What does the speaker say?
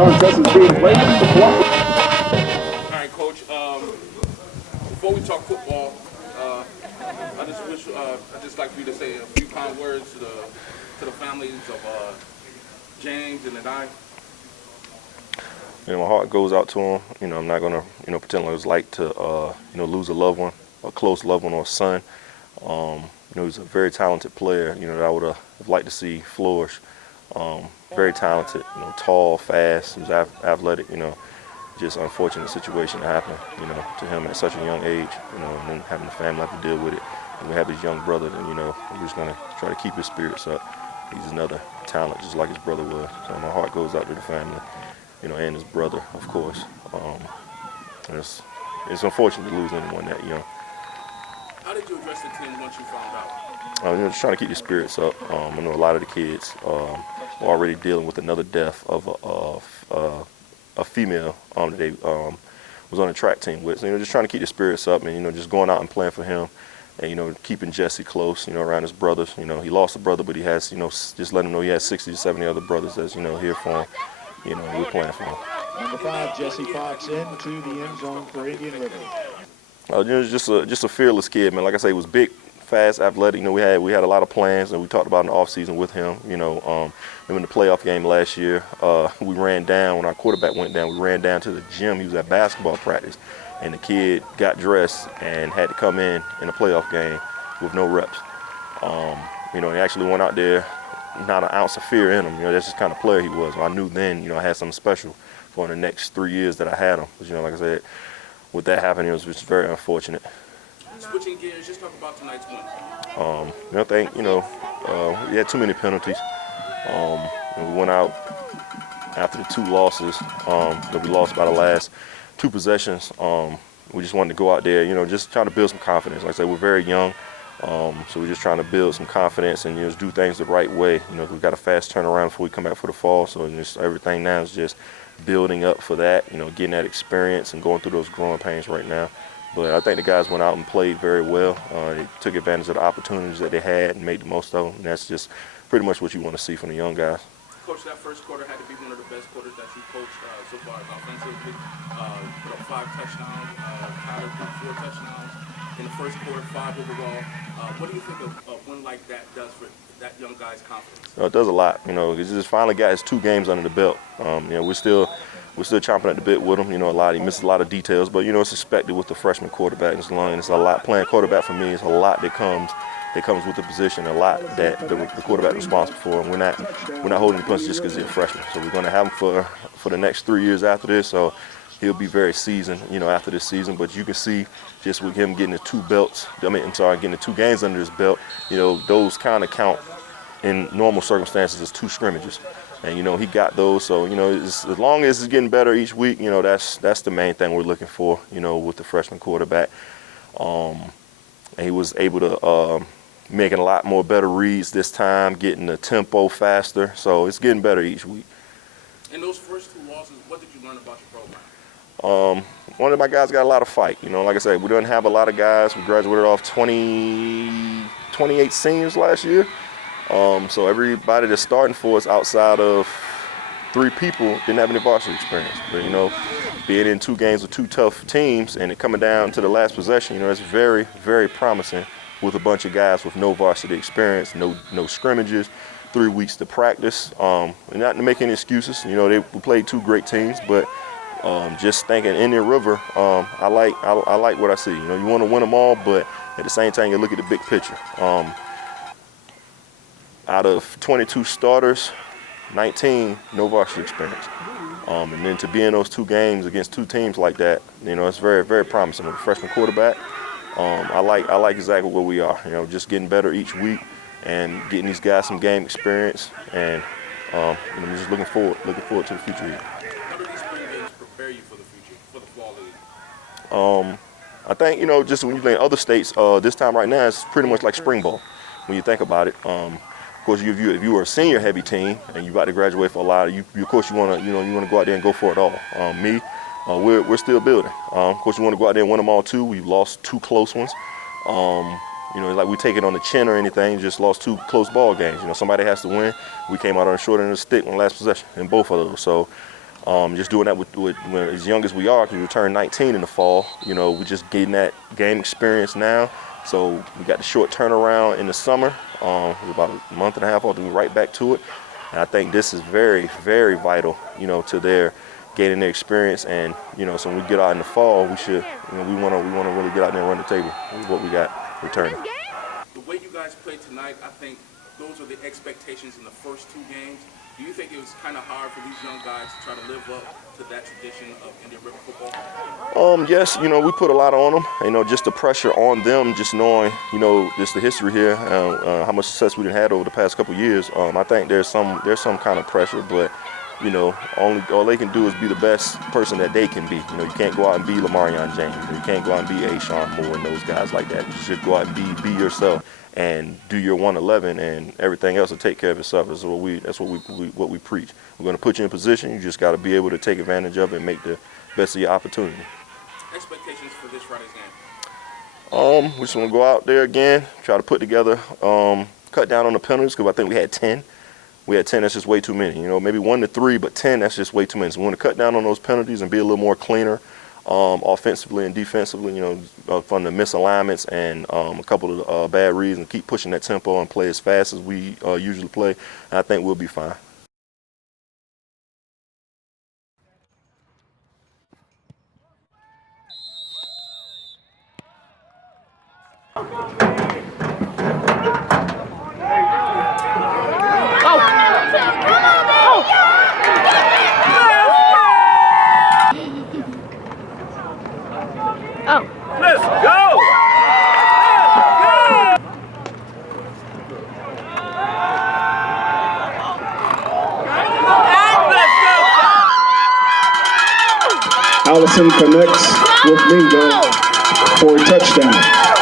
contest is being played. All right, Coach. Before we talk football, I just like for you to say a few kind words to the families of James and Adai. My heart goes out to him. I'm not gonna, pretend like it was like to, lose a loved one, a close loved one or a son. He's a very talented player. That I would have liked to see flourish. Very talented. Tall, fast. He was athletic. Just unfortunate situation that happened. To him at such a young age. And then having the family have to deal with it. And we have his young brother. And we're just gonna try to keep his spirits up. He's another talent, just like his brother was. So my heart goes out to the family. And his brother, of course. It's unfortunate to lose anyone that young. How did you address the team once you found out? Just trying to keep the spirits up. I know a lot of the kids are already dealing with another death of a female that they was on the track team with. So, just trying to keep the spirits up and, just going out and playing for him. And, keeping Jesse close, around his brothers. He lost a brother, but he has, just letting him know he has 60 to 70 other brothers that's, here for him. We're playing for him. Number 5, Jesse Fox into the end zone for Indian River. Just a fearless kid, man. Like I say, he was big, fast, athletic. We had a lot of plans, and we talked about in the offseason with him. In the playoff game last year, we ran down when our quarterback went down. We ran down to the gym. He was at basketball practice, and the kid got dressed and had to come in a playoff game with no reps. He actually went out there. Not an ounce of fear in him. That's just the kind of player he was. I knew then, I had something special for the next 3 years that I had him. But, like I said, with that happening, it was just very unfortunate. Switching gears, just talk about tonight's win. I think, we had too many penalties. We went out after the 2 losses that we lost by the last 2 possessions. We just wanted to go out there, just trying to build some confidence. Like I said, we're very young. So we're just trying to build some confidence and just do things the right way. We've got a fast turnaround before we come back for the fall. So just everything now is just building up for that, getting that experience and going through those growing pains right now. But I think the guys went out and played very well. They took advantage of the opportunities that they had and made the most of them. And that's just pretty much what you want to see from the young guys. Coach, that first quarter had to be one of the best quarters that you coached so far offensively. Put up 5 touchdowns, Tyler threw 4 touchdowns. In the first quarter, 5 overall. What do you think a win like that does for that young guy's confidence? It does a lot. He just finally got his 2 games under the belt. We're still chomping at the bit with him. He misses a lot of details, but it's expected with the freshman quarterback. It's a lot playing quarterback for me. It's a lot that comes with the position, a lot that the quarterback is responsible for. And we're not holding the punch just because he's a freshman. So we're going to have him for the next 3 years after this. So he'll be very seasoned, after this season. But you can see just with him getting the 2 belts, getting the 2 games under his belt, those kind of count in normal circumstances as 2 scrimmages. And, he got those. So, as long as it's getting better each week, that's the main thing we're looking for, with the freshman quarterback. And he was able to making a lot more better reads this time, getting the tempo faster. So it's getting better each week. In those first 2 losses, what did you learn about your program? One of my guys got a lot of fight. Like I said, we didn't have a lot of guys. We graduated off 28 seniors last year. So everybody that's starting for us outside of 3 people didn't have any varsity experience. But, being in 2 games with 2 tough teams and it coming down to the last possession, it's very, very promising with a bunch of guys with no varsity experience, no scrimmages, 3 weeks to practice. And not to make any excuses. We played 2 great teams, but just thinking Indian River, I like what I see. You want to win them all, but at the same time, you look at the big picture. Out of 22 starters, 19 no varsity experience. And then to be in those 2 games against 2 teams like that, it's very, very promising. With a freshman quarterback, I like exactly where we are. Just getting better each week and getting these guys some game experience, and I'm just looking forward to the future here. How do these spring games prepare you for the future, for the fall league? I think just when you play in other states, this time right now it's pretty much like spring ball when you think about it. Of course, if you were a senior heavy team and you about to graduate for a lot, you want to go out there and go for it all. We're still building. Of course, you want to go out there and win them all too. We've lost 2 close ones. Like we take it on the chin or anything, just lost 2 close ball games. Somebody has to win. We came out on the short end of the stick on the last possession in both of those. So Just doing that with when as young as we are, because we turn 19 in the fall. You know, we're just getting that game experience now. So we got the short turnaround in the summer. We're about a month and a half old, we're right back to it. And I think this is very, very vital, you know, to their gaining their experience. And, you know, so when we get out in the fall, we should, you know, we want to really get out there and run the table with what we got returning. The way you guys played tonight, I think those are the expectations in the first 2 games. Do you think it was kind of hard for these young guys to try to live up to that tradition of Indian River football? Yes, you know, we put a lot on them. You know, just the pressure on them, just knowing, you know, just the history here, how much success we've had over the past couple of years. I think there's some kind of pressure, but you know, all they can do is be the best person that they can be. You know, you can't go out and be Lamarion James. You can't go out and be Ashawn Moore and those guys like that. You should go out and be yourself and do your 111, and everything else will take care of itself. That's what we preach. We're going to put you in position. You just got to be able to take advantage of it and make the best of your opportunity. Expectations for this Friday's game? We just want to go out there again, try to put together, cut down on the penalties, because I think we had 10. We had 10, that's just way too many. You know, maybe 1 to 3, but 10, that's just way too many. So we want to cut down on those penalties and be a little more cleaner offensively and defensively, you know, from the misalignments and a couple of bad reads, and keep pushing that tempo and play as fast as we usually play. And I think we'll be fine. Let's go! Allison connects with Mingo for a touchdown.